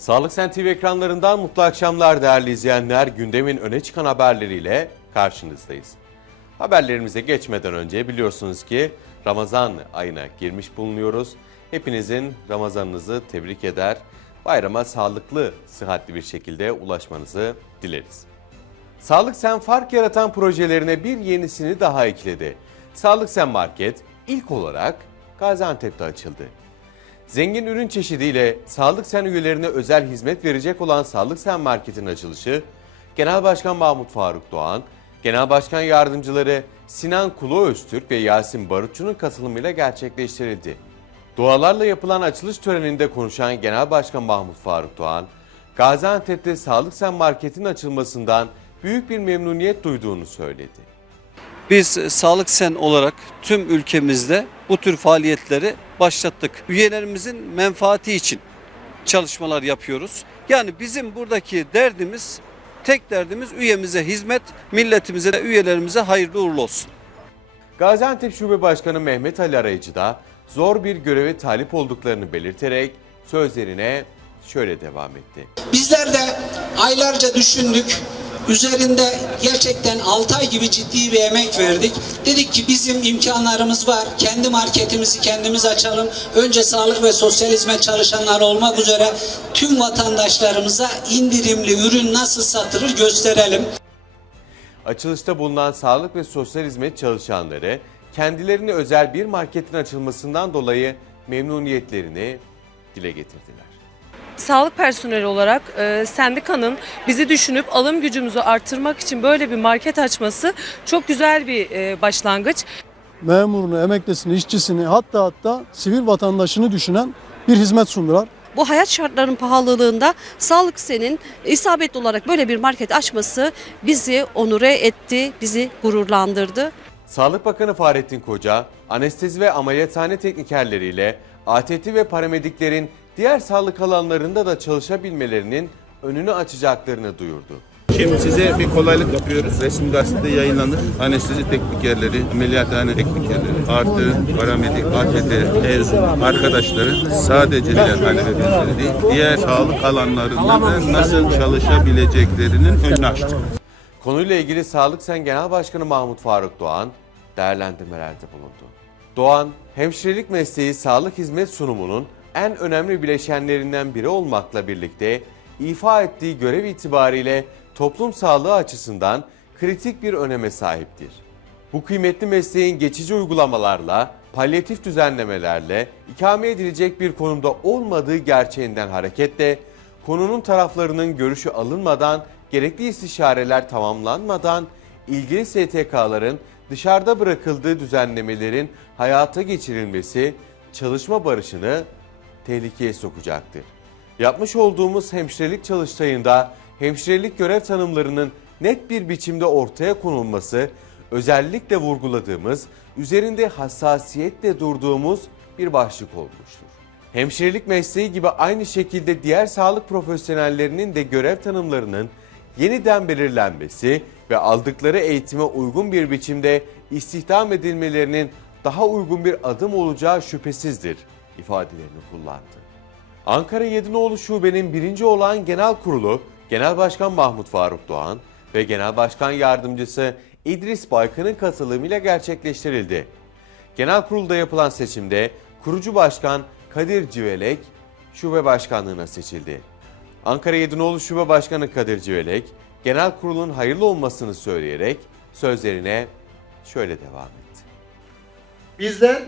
Sağlık Sen TV ekranlarından mutlu akşamlar değerli izleyenler. Gündemin öne çıkan haberleriyle karşınızdayız. Haberlerimize geçmeden önce biliyorsunuz ki Ramazan ayına girmiş bulunuyoruz. Hepinizin Ramazanınızı tebrik eder. Bayrama sağlıklı, sıhhatli bir şekilde ulaşmanızı dileriz. Sağlık Sen fark yaratan projelerine bir yenisini daha ekledi. Sağlık Sen Market ilk olarak Gaziantep'te açıldı. Zengin ürün çeşidiyle Sağlık Sen üyelerine özel hizmet verecek olan Sağlık Sen Market'in açılışı, Genel Başkan Mahmut Faruk Doğan, Genel Başkan Yardımcıları Sinan Kulu Öztürk ve Yasin Barutçu'nun katılımıyla gerçekleştirildi. Dualarla yapılan açılış töreninde konuşan Genel Başkan Mahmut Faruk Doğan, Gaziantep'te Sağlık Sen Market'in açılmasından büyük bir memnuniyet duyduğunu söyledi. Biz Sağlık Sen olarak tüm ülkemizde bu tür faaliyetleri başlattık. Üyelerimizin menfaati için çalışmalar yapıyoruz. Yani bizim buradaki derdimiz, tek derdimiz üyemize hizmet, milletimize de üyelerimize hayırlı uğurlu olsun. Gaziantep Şube Başkanı Mehmet Ali Arayıcı da zor bir göreve talip olduklarını belirterek sözlerine şöyle devam etti. Bizler de aylarca düşündük. Üzerinde gerçekten 6 ay gibi ciddi bir emek verdik. Dedik ki bizim imkanlarımız var. Kendi marketimizi kendimiz açalım. Önce sağlık ve sosyal hizmet çalışanları olmak üzere tüm vatandaşlarımıza indirimli ürün nasıl satılır gösterelim. Açılışta bulunan sağlık ve sosyal hizmet çalışanları kendilerine özel bir marketin açılmasından dolayı memnuniyetlerini dile getirdiler. Sağlık personeli olarak e, sendikanın bizi düşünüp alım gücümüzü artırmak için böyle bir market açması çok güzel bir e, başlangıç. memurunu, emeklisini, işçisini hatta hatta sivil vatandaşını düşünen bir hizmet sundular. bu hayat şartlarının pahalılığında Sağlık Sen'in isabetli olarak böyle bir market açması bizi onure etti, bizi gururlandırdı. Sağlık Bakanı Fahrettin Koca, anestezi ve ameliyathane teknikerleriyle ATT ve paramediklerin diğer sağlık alanlarında da çalışabilmelerinin önünü açacaklarını duyurdu. Şimdi size bir kolaylık yapıyoruz. Resim gazetede yayınlanır. Anestezi teknikerleri, ameliyathane teknikerleri, artı paramedik, ATT, EZU arkadaşları sadece ameliyathane ve benzeri değil, diğer sağlık alanlarında da nasıl çalışabileceklerinin önünü açtık. Konuyla ilgili Sağlık Sen Genel Başkanı Mahmut Faruk Doğan değerlendirmelerde bulundu. Doğan, hemşirelik mesleği sağlık hizmet sunumunun en önemli bileşenlerinden biri olmakla birlikte ifa ettiği görev itibariyle toplum sağlığı açısından kritik bir öneme sahiptir. Bu kıymetli mesleğin geçici uygulamalarla, palyatif düzenlemelerle ikame edilecek bir konumda olmadığı gerçeğinden hareketle konunun taraflarının görüşü alınmadan, gerekli istişareler tamamlanmadan ilgili STK'ların dışarıda bırakıldığı düzenlemelerin hayata geçirilmesi çalışma barışını tehlikeye sokacaktır. Yapmış olduğumuz hemşirelik çalıştayında hemşirelik görev tanımlarının net bir biçimde ortaya konulması özellikle vurguladığımız, üzerinde hassasiyetle durduğumuz bir başlık olmuştur. Hemşirelik mesleği gibi aynı şekilde diğer sağlık profesyonellerinin de görev tanımlarının yeniden belirlenmesi ve aldıkları eğitime uygun bir biçimde istihdam edilmelerinin daha uygun bir adım olacağı şüphesizdir ifadelerini kullandı. Ankara Yedinoğlu Şube'nin birinci olan genel kurulu Genel Başkan Mahmut Faruk Doğan ve Genel Başkan Yardımcısı İdris Baykan'ın katılımıyla gerçekleştirildi. Genel kurulda yapılan seçimde kurucu başkan Kadir Civelek şube başkanlığına seçildi. Ankara Yedinoğlu Şube Başkanı Kadir Civelek, genel kurulun hayırlı olmasını söyleyerek sözlerine şöyle devam etti. Bizler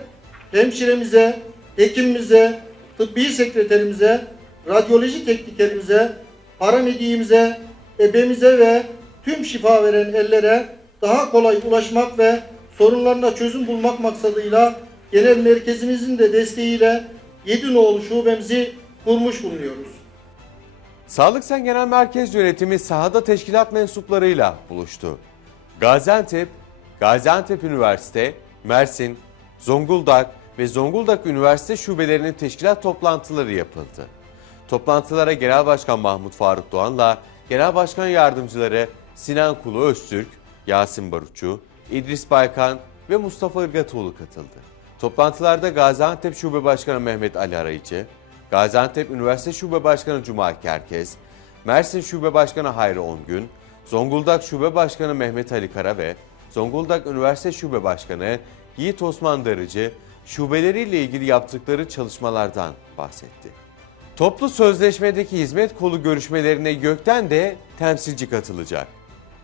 hemşiremize, hekimimize, tıbbi sekreterimize, radyoloji teknikerimize, paramediğimize, ebemize ve tüm şifa veren ellere daha kolay ulaşmak ve sorunlarına çözüm bulmak maksadıyla genel merkezimizin de desteğiyle Yedinoğlu şubemizi kurmuş bulunuyoruz. Sağlık Sen Genel Merkez Yönetimi sahada teşkilat mensuplarıyla buluştu. Gaziantep, Gaziantep Üniversite, Mersin, Zonguldak ve Zonguldak Üniversite şubelerinin teşkilat toplantıları yapıldı. Toplantılara Genel Başkan Mahmut Faruk Doğan'la Genel Başkan Yardımcıları Sinan Kulu Öztürk, Yasin Barutçu, İdris Baykan ve Mustafa Irgatoğlu katıldı. Toplantılarda Gaziantep Şube Başkanı Mehmet Ali Arayıcı, Gaziantep Üniversite Şube Başkanı Cuma Kerkez, Mersin Şube Başkanı Hayri Ongün, Zonguldak Şube Başkanı Mehmet Ali Kara ve Zonguldak Üniversite Şube Başkanı Yiğit Osman Darıcı, şubeleriyle ilgili yaptıkları çalışmalardan bahsetti. Toplu sözleşmedeki hizmet kolu görüşmelerine gökten de temsilci katılacak.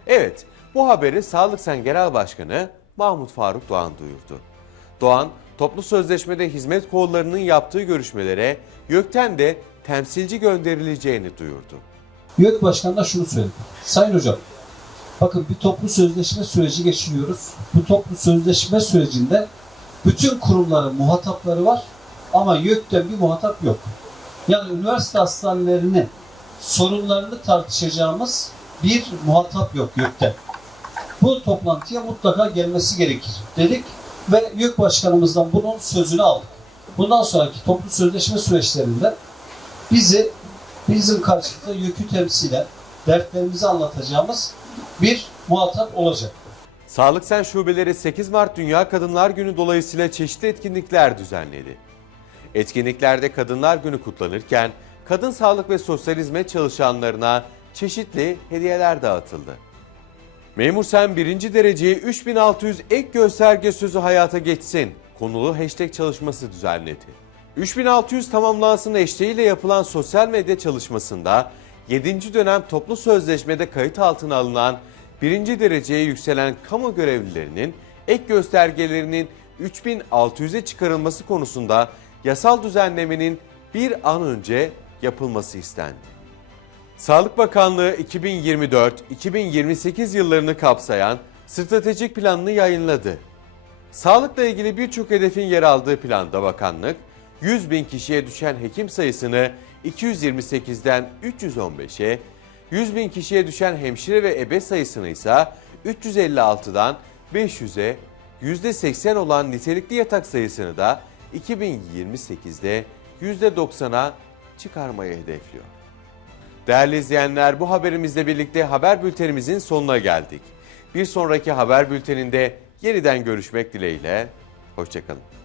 Evet, bu haberi Sağlık Sen Genel Başkanı Mahmut Faruk Doğan duyurdu. Doğan, toplu sözleşmede hizmet kollarının yaptığı görüşmelere gökten de temsilci gönderileceğini duyurdu. YÖK Başkanı da şunu söyledi. Sayın Hocam, bakın bir toplu sözleşme süreci geçiriyoruz. Bu toplu sözleşme sürecinde bütün kurumların muhatapları var ama YÖK'ten bir muhatap yok. Yani üniversite hastanelerinin sorunlarını tartışacağımız bir muhatap yok YÖK'ten. Bu toplantıya mutlaka gelmesi gerekir dedik ve YÖK Başkanımızdan bunun sözünü aldık. Bundan sonraki toplu sözleşme süreçlerinde bizi bizim karşımızda YÖK'ü temsilen dertlerimizi anlatacağımız bir muhatap olacak. Sağlık Sen şubeleri 8 Mart Dünya Kadınlar Günü dolayısıyla çeşitli etkinlikler düzenledi. Etkinliklerde Kadınlar Günü kutlanırken kadın sağlık ve sosyal hizmet çalışanlarına çeşitli hediyeler dağıtıldı. Memur Sen 1. dereceye 3600 ek gösterge sözü hayata geçsin konulu hashtag çalışması düzenledi. 3600 tamamlansın eşliğiyle yapılan sosyal medya çalışmasında 7. dönem toplu sözleşmede kayıt altına alınan 1. dereceye yükselen kamu görevlilerinin ek göstergelerinin 3600'e çıkarılması konusunda yasal düzenlemenin bir an önce yapılması istendi. Sağlık Bakanlığı 2024-2028 yıllarını kapsayan stratejik planını yayınladı. Sağlıkla ilgili birçok hedefin yer aldığı planda bakanlık, 100 bin kişiye düşen hekim sayısını 228'den 315'e, 100 bin kişiye düşen hemşire ve ebe sayısını ise 356'dan 500'e, %80 olan nitelikli yatak sayısını da 2028'de %90'a çıkarmayı hedefliyor. Değerli izleyenler bu haberimizle birlikte haber bültenimizin sonuna geldik. Bir sonraki haber bülteninde yeniden görüşmek dileğiyle. Hoşçakalın.